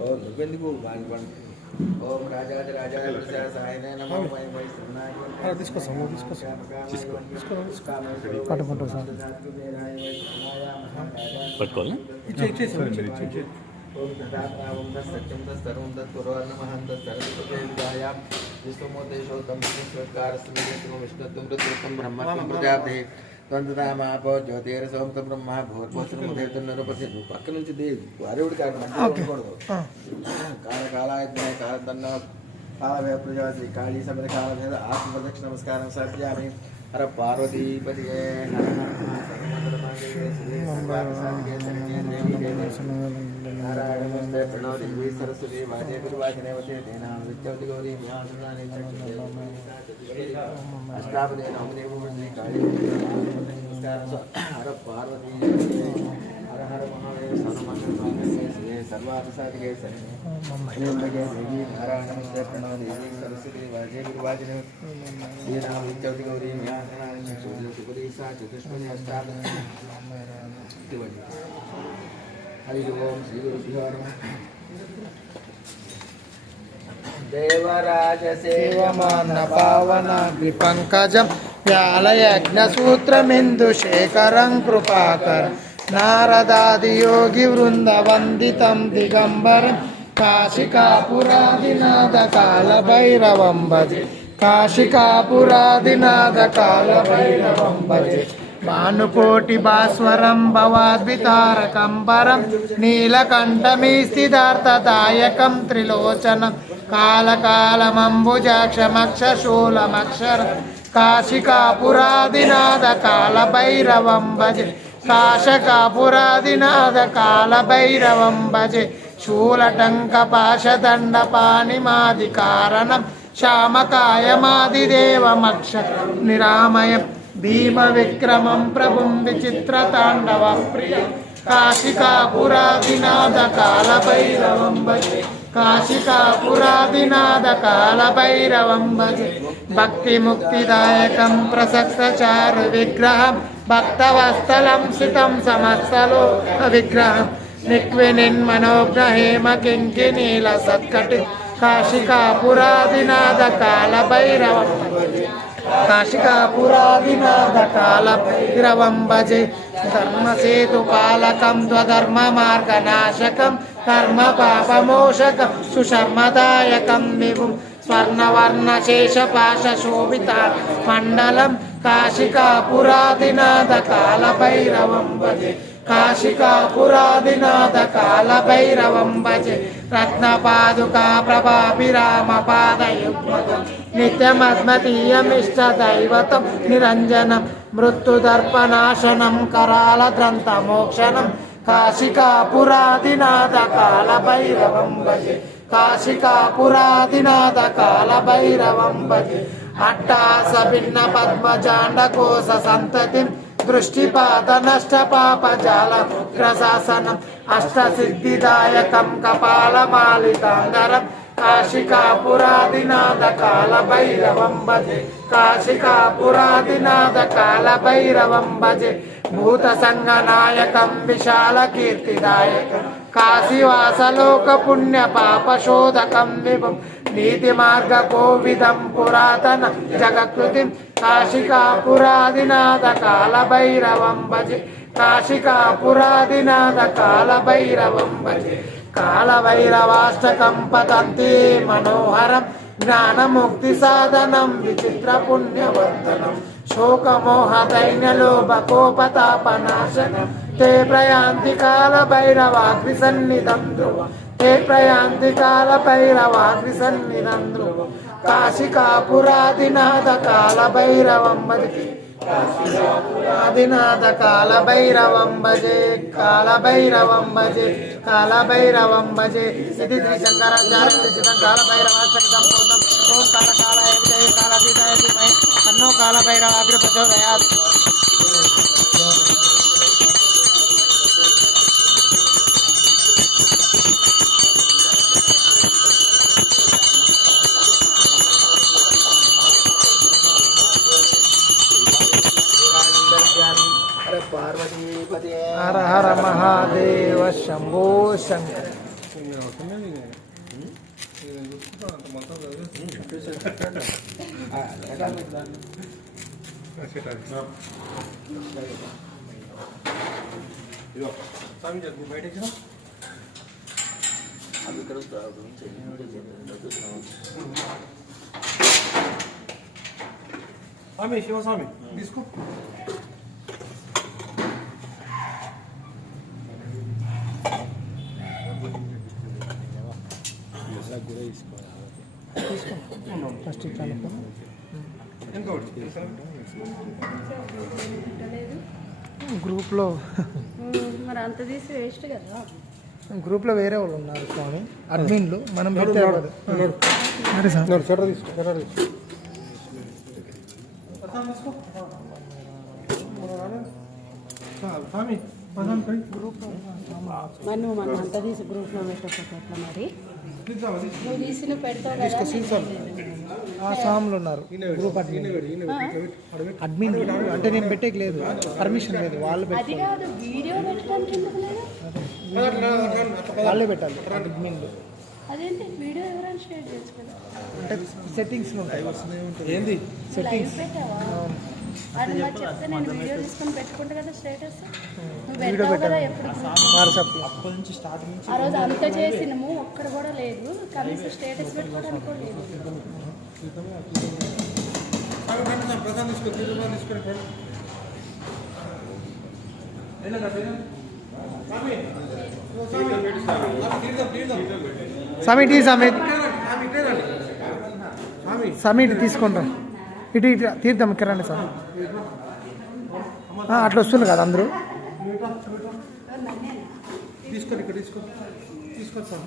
ఓం నువ్వెందుకు ఓం రాజాది రాజాయ ప్రజాసాయనే నమో తీసుకొస్తాము పట్టుకుంటాం సార్ పట్టుకోవాలి ఓం తదాత్మావం సత్యం తస్తరం తత్పురోర్నమహం తస్తరవిద్యాయాం విశ్వమోదేశోత్తం విశ్వకారస్మితం విష్ణుత్వం రుద్రత్వం బ్రహ్మత్వం ప్రజాపతి త్వంతదామాపో జ్యోతిరసోమత బ్రహ్మ భూర్భోత్రముదేవతన్నరపతి పక్క నుంచి వారేవుడి కాదు ఉండకూడదు కాలకాలాజ్ఞాయ కాలదండ కాలభయ ప్రజాశ్రీ కాళీ సమర కాలభేద ఆత్మప్రదక్షిణ నమస్కారం సత్యామి హర పార్వతీపతి నారాయణమస్తే ప్రణవదేవి సరస్వతి వాజే గురువాచనేవతే తేనా విద్యవతి గౌరీ అష్టాపదే నవదేవీ కాళీ నమస్కారం హర పార్వతీ హర హర మహాదేవ సర్వమంగళ సర్వాభిసాదికే సర్వే దేవి నారాయణమస్తే ప్రణవదేవి సరస్వతి వాజే గురువాచనేవతే తేనా విద్యవతి గౌరీ సుపదీసా చతుష్పది అష్టాపదే హరి ఓం శ్రీ గురుభ్యో నమః దేవరాజ సేవమాన పావన పంకజం వ్యాలయజ్ఞసూత్రమిందు శేఖరం కృపాకర నారదాది యోగి వృంద వందితం దిగంబరం కాశికాపురాదినాథ కాల భైరవం భజే కాశికాపురాదినాథ కాల భైరవం భజే భానుకోటి భాస్వరం భవాద్వితారకంబరం నీలకంఠమీ స్థితార్థదాయకం త్రిలోచనం కాలకాలమంబుజాక్షమక్షశూలమక్షర కాశికాపురాదినాథ కాల భైరవం భజే కాశకాపురాదినాథ కాల భైరవం భజే శూలటంక పాశదండ పాణిమాది కారణం శ్యామకాయమాదిదేవమక్ష నిరామయం భీమ విక్రమం ప్రభుం విచిత్రతాండవ ప్రియం కాశికాపురాదినాథ కాల భైరవం భజే కాశికాపురాదినాథ కాల భైరవం భజే భక్తి ముక్తిదాయకం ప్రసక్తచారు విగ్రహం భక్తవస్థలం సితం సమస్తలో విగ్రహం నిక్వినిన్మనోగ్రహేమ కింకినీల సత్కటి కాశికాపురాదినాథ కాల భైరవం భజే కాశికాపురాదినాథ కాల భైరవం భజే ధర్మసేతు పాలకం త్వధర్మ మార్గనాశకం కర్మ పాపమోషకం సుశర్మదాయకం విభుం స్వర్ణవర్ణ శేషపాశ శోభిత మండలం కాశికాపురాదినాథ కాల భైరవం భజే కాశికాపురాదినాథ కాల భైరవం భజే రత్నపాదుకా ప్రభాభిరామ పాదయుగ్మకం నిత్యమద్మతీయమిష్టదైవతం నిరంజనం మృత్యుదర్పనాశనం కరాళద్రంతమోక్షణం కాశికాపురాదినాథ కాల భైరవం భజే కాశికాపురాదినాథ కాల భైరవం భజే అట్టాస భిన్న పద్మజాండ కోశ సంతతిం దృష్టిపాత నష్ట పాప జాల గ్రశాసనం అష్టసిద్ధిదాయకం కపాలమాలికాంగరం కాశికాపురాదినాథ కాల భైరవం భజే కాశికాపురాదినాథ కాల భైరవం భజే భూత సంగనాయకం విశాల కీర్తిదాయకం కాశీవాసలోక పుణ్య పాపశోధకం విభం నీతి మార్గ కోవిదం పురాతన జగకృతిం కాశికాపురాదినాథ కాల భైరవం భజే కాశికాపురాదినాథ కాల భైరవం భజే కాలభైరవాష్టకం పతంతి మనోహరం జ్ఞానముక్తి సాధనం విచిత్ర పుణ్యవర్ధనం శోకమోహ దైన్యలోభకోపతాపనాశనం తే ప్రయాంతి కాల భైరవాగ్రి సన్నిధం ధ్రువ తే ప్రయాంతి కాల భైరవాగ్రి సన్నిధం ధ్రువ కాశికాపురాదినాథ కాల భైరవం భజే కాశికాపురాదినాథ కాల భైరవం భజే కాల భైరవం భజే కాల భైరవం భజే ఇది శ్రీశంకరాచార్య కాల భైరవాష్టకం సంపూర్ణం ఓం కాల కాలాయ విజయ కాలాతీతాయ ధీమహి తన్నో కాల భైరవాగ్ర ప్రచోదయాత్ పార్వతీపతి హర హర మహాదేవ శంభో శంకర అది ఇక్కడ స్వామి శివస్వామి తీసుకో ఫస్ట్ గ్రూప్లో మరి అంత తీసి వేస్ట్ కదా. గ్రూప్లో వేరే వాళ్ళు ఉన్నారు స్వామి, అడ్మిన్లు. మనం పెట్టారు సరే సార్. స్వామి గ్రూప్ మరి నువ్వు మనం అంత తీసి గ్రూప్లో పెట్టకపోతే ఎట్లా మరి? నువ్వు తీసి నువ్వు పెడతావు కదా. ఆ స్వాములు ఉన్నారు గ్రూప్ అడ్మిన్. అంటే నేను పెట్టేకి లేదు, పర్మిషన్ లేదు. వాళ్ళు అది కాదు, వీడియో పెట్టడానికి ఎందుకు లేదు? వాళ్ళే పెట్టాలి అడ్మిన్లు. అదేంటి వీడియో ఎవరైనా షేర్ చేసుకోవాలి అంటే సెట్టింగ్స్లో ఉంటాయి. ఏంది లైవ్ సెట్టింగ్స్ పెట్టావా? అది మరి చెప్తే నేను వీడియో తీసుకొని పెట్టుకుంటా కదా స్టేటస్. నువ్వు పెడతావు కదా ఎప్పుడు వాట్సాప్లో. ఆ రోజు అంత చేసినాము, ఒక్కడ కూడా లేదు. కనీసం స్టేటస్ పెట్టుకోవడానికి కూడా లేదు. సమిట్ సమిట్ తీసుకుంటాం. ఇటు తీర్థం ఇక్కడ రండి సార్. అట్లా వస్తుంది కదా అందరూ. తీసుకొని ఇక్కడ తీసుకొస్తాను.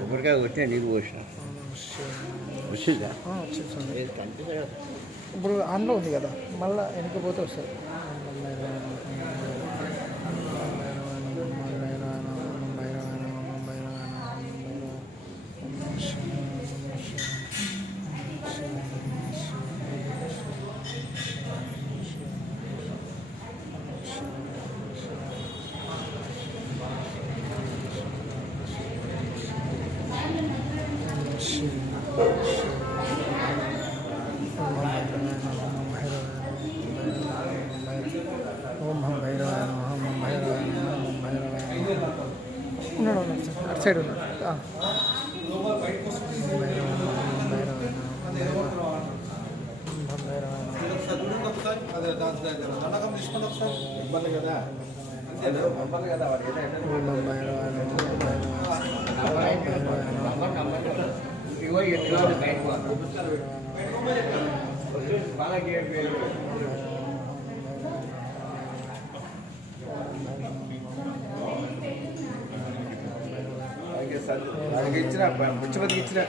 కొబ్బరికాయ కొట్టిన నీళ్ళు పోసిన వచ్చిందా? ఇప్పుడు ఆన్లో ఉంది కదా, మళ్ళీ వెనకపోతే వస్తుంది. ఉన్నాడు సార్, అటు సైడ్ ఉన్నాడు. ఇబ్బంది కదా, పంపాలి కదా వాడు. ఇచ్చిన ముచ్చమతికి ఇచ్చిన